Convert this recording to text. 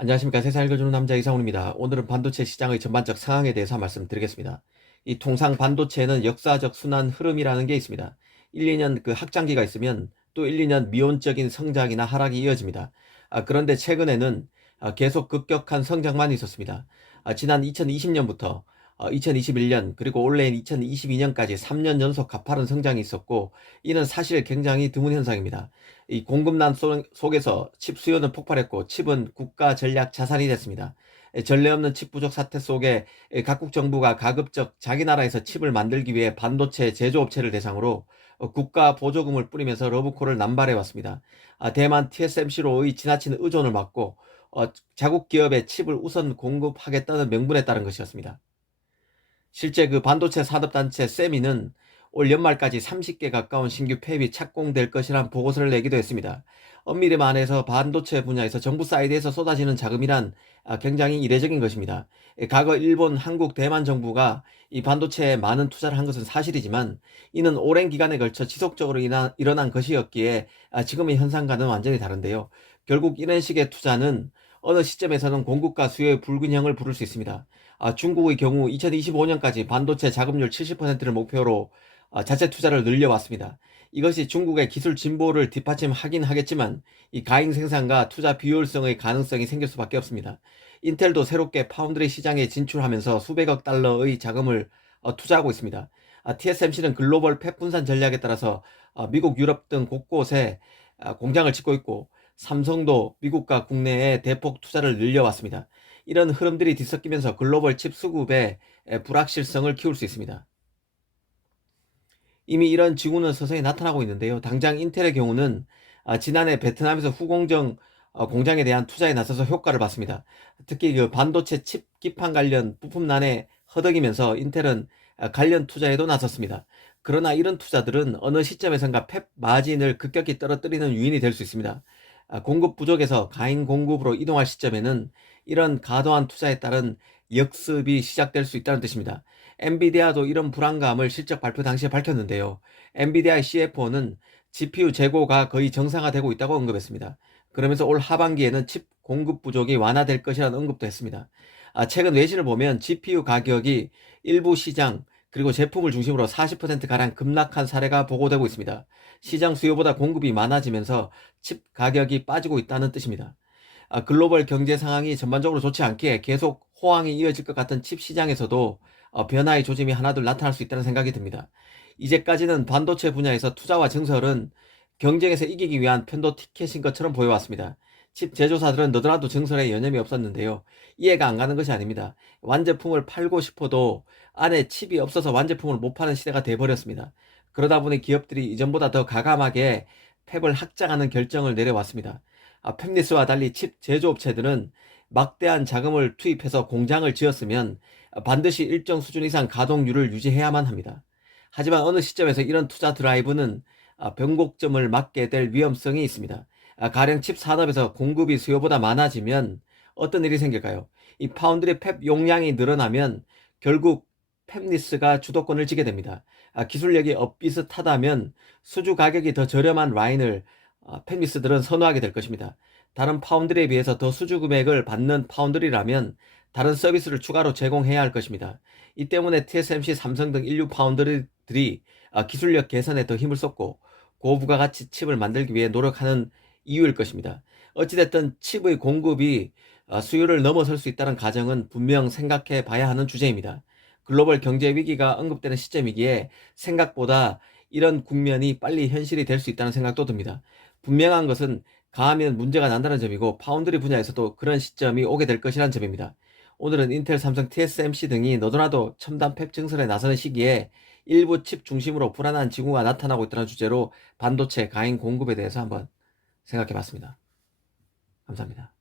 안녕하십니까. 세상 읽어주는 남자 이상훈입니다. 오늘은 반도체 시장의 전반적 상황에 대해서 말씀드리겠습니다. 이 통상 반도체에는 역사적 순환 흐름이라는 게 있습니다. 1, 2년 그 확장기가 있으면 또 1, 2년 미온적인 성장이나 하락이 이어집니다. 그런데 최근에는 계속 급격한 성장만 있었습니다. 지난 2020년부터 2021년 그리고 올해인 2022년까지 3년 연속 가파른 성장이 있었고, 이는 사실 굉장히 드문 현상입니다. 이 공급난 속에서 칩 수요는 폭발했고, 칩은 국가 전략 자산이 됐습니다. 전례 없는 칩 부족 사태 속에 각국 정부가 가급적 자기 나라에서 칩을 만들기 위해 반도체 제조업체를 대상으로 국가 보조금을 뿌리면서 러브콜을 남발해 왔습니다. 대만 TSMC로의 지나친 의존을 막고 자국 기업에 칩을 우선 공급하겠다는 명분에 따른 것이었습니다. 실제 그 반도체 산업단체 세미는 올 연말까지 30개 가까운 신규 팹이 착공될 것이란 보고서를 내기도 했습니다. 엄밀히 말해서 반도체 분야에서 정부 사이드에서 쏟아지는 자금이란 굉장히 이례적인 것입니다. 과거 일본, 한국, 대만 정부가 이 반도체에 많은 투자를 한 것은 사실이지만, 이는 오랜 기간에 걸쳐 지속적으로 일어난 것이었기에 지금의 현상과는 완전히 다른데요. 결국 이런 식의 투자는 어느 시점에서는 공급과 수요의 불균형을 부를 수 있습니다. 중국의 경우 2025년까지 반도체 자급률 70%를 목표로 자체 투자를 늘려왔습니다. 이것이 중국의 기술 진보를 뒷받침하긴 하겠지만, 이 가행 생산과 투자 비효율성의 가능성이 생길 수밖에 없습니다. 인텔도 새롭게 파운드리 시장에 진출하면서 수백억 달러의 자금을 투자하고 있습니다. TSMC는 글로벌 팹 분산 전략에 따라서 미국, 유럽 등 곳곳에 공장을 짓고 있고, 삼성도 미국과 국내에 대폭 투자를 늘려왔습니다. 이런 흐름들이 뒤섞이면서 글로벌 칩 수급의 불확실성을 키울 수 있습니다. 이미 이런 징후는 서서히 나타나고 있는데요. 당장 인텔의 경우는 지난해 베트남에서 후공정 공장에 대한 투자에 나서서 효과를 봤습니다. 특히 그 반도체 칩 기판 관련 부품난에 허덕이면서 인텔은 관련 투자에도 나섰습니다. 그러나 이런 투자들은 어느 시점에선가 팹 마진을 급격히 떨어뜨리는 요인이 될 수 있습니다. 공급 부족에서 가인 공급으로 이동할 시점에는 이런 과도한 투자에 따른 역습이 시작될 수 있다는 뜻입니다. 엔비디아도 이런 불안감을 실적 발표 당시에 밝혔는데요. 엔비디아의 CFO는 GPU 재고가 거의 정상화되고 있다고 언급했습니다. 그러면서 올 하반기에는 칩 공급 부족이 완화될 것이라는 언급도 했습니다. 최근 외신을 보면 GPU 가격이 일부 시장 그리고 제품을 중심으로 40%가량 급락한 사례가 보고되고 있습니다. 시장 수요보다 공급이 많아지면서 칩 가격이 빠지고 있다는 뜻입니다. 글로벌 경제 상황이 전반적으로 좋지 않기에 계속 호황이 이어질 것 같은 칩 시장에서도 변화의 조짐이 하나둘 나타날 수 있다는 생각이 듭니다. 이제까지는 반도체 분야에서 투자와 증설은 경쟁에서 이기기 위한 편도 티켓인 것처럼 보여왔습니다. 칩 제조사들은 너도나도 증설에 여념이 없었는데요. 이해가 안 가는 것이 아닙니다. 완제품을 팔고 싶어도 안에 칩이 없어서 완제품을 못 파는 시대가 돼버렸습니다. 그러다 보니 기업들이 이전보다 더 가감하게 팹을 확장하는 결정을 내려왔습니다. 팹리스와 달리 칩 제조업체들은 막대한 자금을 투입해서 공장을 지었으면 반드시 일정 수준 이상 가동률을 유지해야만 합니다. 하지만 어느 시점에서 이런 투자 드라이브는 변곡점을 맞게 될 위험성이 있습니다. 가령 칩 산업에서 공급이 수요보다 많아지면 어떤 일이 생길까요? 이 파운드리 팹 용량이 늘어나면 결국 팹리스가 주도권을 쥐게 됩니다. 기술력이 엇비슷하다면 수주 가격이 더 저렴한 라인을 팹리스들은 선호하게 될 것입니다. 다른 파운드리에 비해서 더 수주 금액을 받는 파운드리라면 다른 서비스를 추가로 제공해야 할 것입니다. 이 때문에 TSMC, 삼성 등 인류 파운드리들이 기술력 개선에 더 힘을 쏟고 고부가가치 칩을 만들기 위해 노력하는 이유일 것입니다. 어찌됐든 칩의 공급이 수요를 넘어설 수 있다는 가정은 분명 생각해 봐야 하는 주제입니다. 글로벌 경제 위기가 언급되는 시점이기에 생각보다 이런 국면이 빨리 현실이 될 수 있다는 생각도 듭니다. 분명한 것은 가하면 문제가 난다는 점이고, 파운드리 분야에서도 그런 시점이 오게 될 것이라는 점입니다. 오늘은 인텔, 삼성, TSMC 등이 너도나도 첨단 팹 증설에 나서는 시기에 일부 칩 중심으로 불안한 징후가 나타나고 있다는 주제로 반도체 가행 공급에 대해서 한번 생각해 봤습니다. 감사합니다.